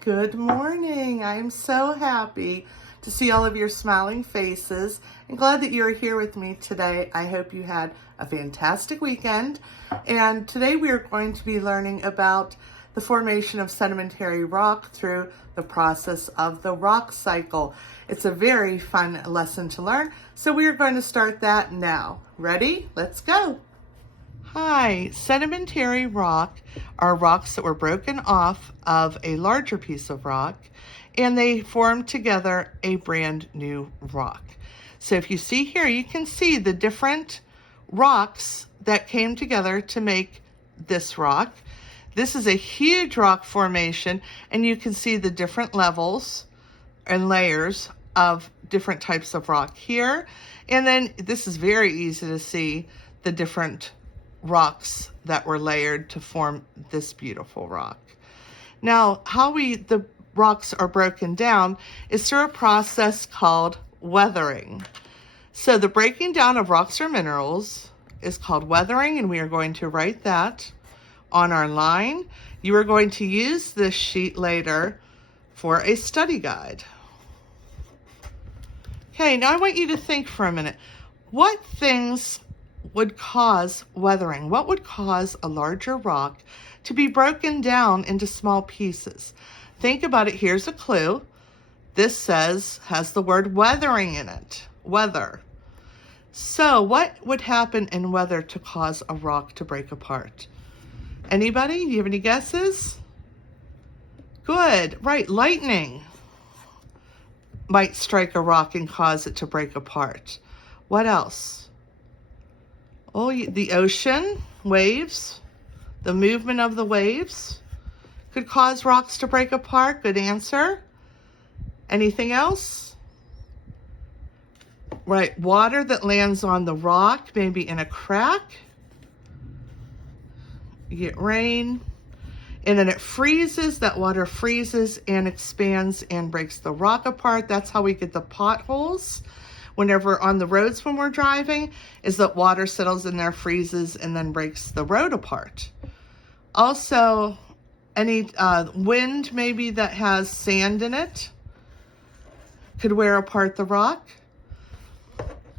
Good morning. I'm so happy to see all of your smiling faces and glad that you're here with me today. I hope you had a fantastic weekend. And today we are going to be learning about the formation of sedimentary rock through the process of the rock cycle. It's a very fun lesson to learn, so we are going to start that now. Ready? Let's go. Hi, sedimentary rock are rocks that were broken off of a larger piece of rock and they formed together a brand new rock. So if you see here, you can see the different rocks that came together to make this rock. This is a huge rock formation and you can see the different levels and layers of different types of rock here. And then this is very easy to see the different rocks that were layered to form this beautiful rock. Now, how the rocks are broken down is through a process called weathering. So the breaking down of rocks or minerals is called weathering, and we are going to write that on our line. You are going to use this sheet later for a study guide. Okay, now I want you to think for a minute. What things would cause weathering? What would cause a larger rock to be broken down into small pieces? Think about it. Here's a clue. This has the word weathering in it. Weather. So what would happen in weather to cause a rock to break apart? Anybody? Do you have any guesses? Good. Right. Lightning might strike a rock and cause it to break apart. What else? Oh, the ocean, waves, the movement of the waves could cause rocks to break apart. Good answer. Anything else? Right, water that lands on the rock, maybe in a crack. You get rain, and then it freezes. That water freezes and expands and breaks the rock apart. That's how we get the potholes whenever on the roads when we're driving, is that water settles in there, freezes, and then breaks the road apart. Also, any wind maybe that has sand in it could wear apart the rock.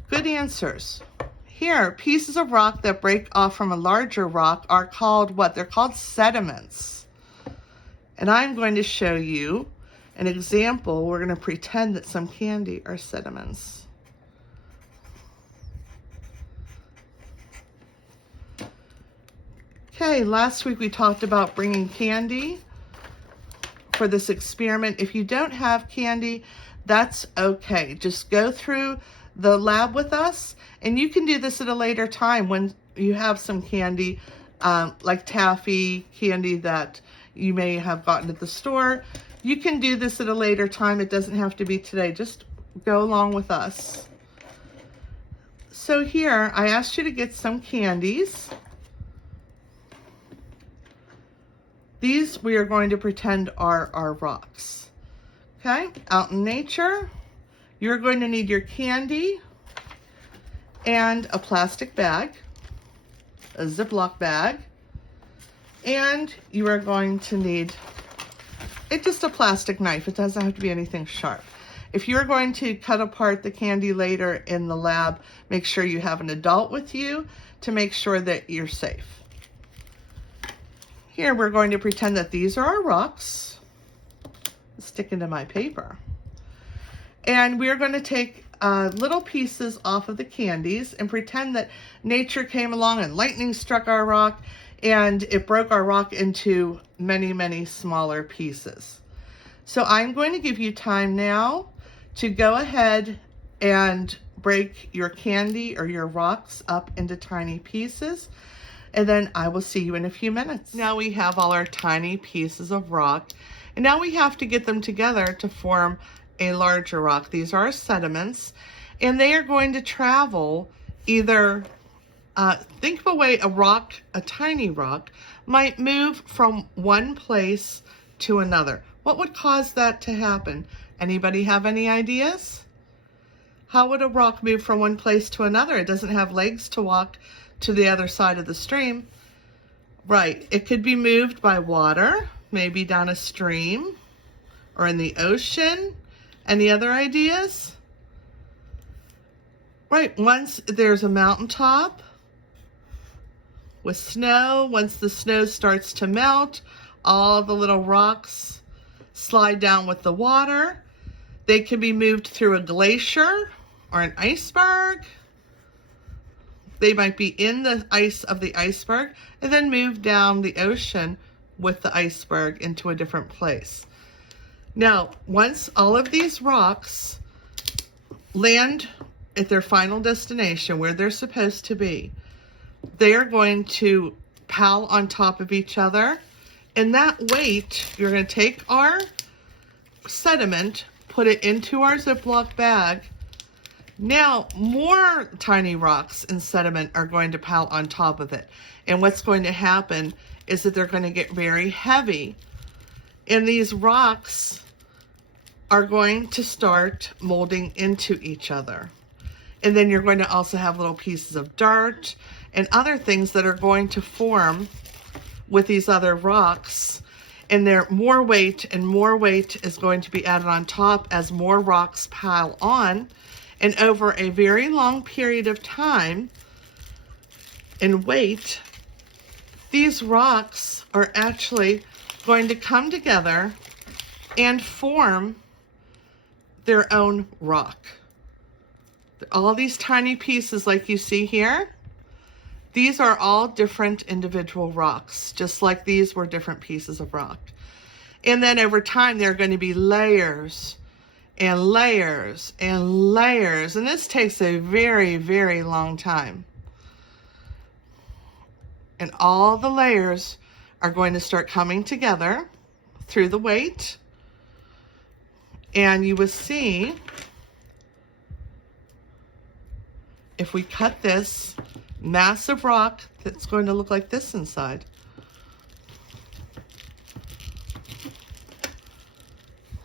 Good answers. Here, pieces of rock that break off from a larger rock are called what? They're called sediments. And I'm going to show you an example. We're going to pretend that some candy are sediments. Okay, last week we talked about bringing candy for this experiment. If you don't have candy, that's okay. Just go through the lab with us, and you can do this at a later time when you have some candy, like taffy candy that you may have gotten at the store. You can do this at a later time. It doesn't have to be today. Just go along with us. So here, I asked you to get some candies. These we are going to pretend are our rocks. Okay, out in nature, you're going to need your candy and a plastic bag, a Ziploc bag, and you are going to need just a plastic knife. It doesn't have to be anything sharp. If you're going to cut apart the candy later in the lab, make sure you have an adult with you to make sure that you're safe. Here we're going to pretend that these are our rocks. Stick into my paper. And we're going to take little pieces off of the candies and pretend that nature came along and lightning struck our rock and it broke our rock into many, many smaller pieces. So I'm going to give you time now to go ahead and break your candy or your rocks up into tiny pieces. And then I will see you in a few minutes. Now we have all our tiny pieces of rock, and now we have to get them together to form a larger rock. These are sediments, and they are going to travel either, think of a way a tiny rock might move from one place to another. What would cause that to happen? Anybody have any ideas? How would a rock move from one place to another? It doesn't have legs to walk to the other side of the stream. Right, it could be moved by water, maybe down a stream. or in the ocean? Any other ideas? Right, once there's a mountaintop with snow, once the snow starts to melt, all the little rocks slide down with the water. They can be moved through a glacier or an iceberg. They might be in the ice of the iceberg and then move down the ocean with the iceberg into a different place. Now, once all of these rocks land at their final destination where they're supposed to be, they're going to pile on top of each other. And that weight, you're going to take our sediment, put it into our Ziploc bag. Now, more tiny rocks and sediment are going to pile on top of it. And what's going to happen is that they're going to get very heavy. And these rocks are going to start molding into each other. And then you're going to also have little pieces of dirt and other things that are going to form with these other rocks. And there more weight and more weight is going to be added on top as more rocks pile on. And over a very long period of time and weight, these rocks are actually going to come together and form their own rock. All these tiny pieces like you see here, these are all different individual rocks, just like these were different pieces of rock. And then over time, there are going to be layers and layers and layers. And this takes a very, very long time. And all the layers are going to start coming together through the weight. And you will see, if we cut this massive rock, that's going to look like this inside.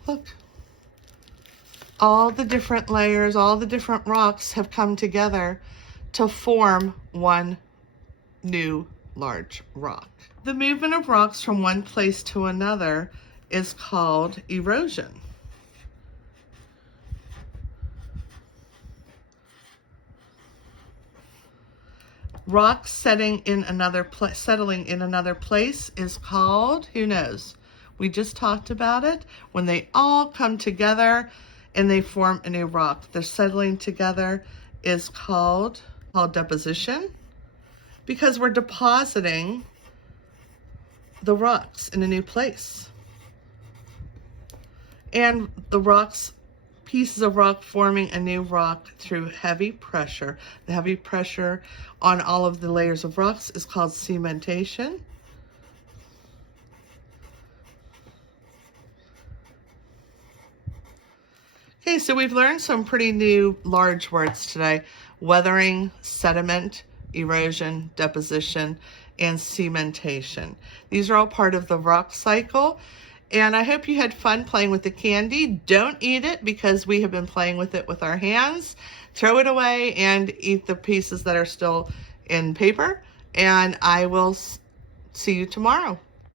Look. All the different layers, all the different rocks have come together to form one new large rock. The movement of rocks from one place to another is called erosion. Rocks settling in another place is called, who knows? We just talked about it. When they all come together and they form a new rock, they're settling together, is called deposition, because we're depositing the rocks in a new place. And the rocks, pieces of rock forming a new rock through heavy pressure. The heavy pressure on all of the layers of rocks is called cementation. Okay, so we've learned some pretty new large words today: weathering, sediment, erosion, deposition, and cementation. These are all part of the rock cycle. And I hope you had fun playing with the candy. Don't eat it because we have been playing with it with our hands. Throw it away and eat the pieces that are still in paper. And I will see you tomorrow.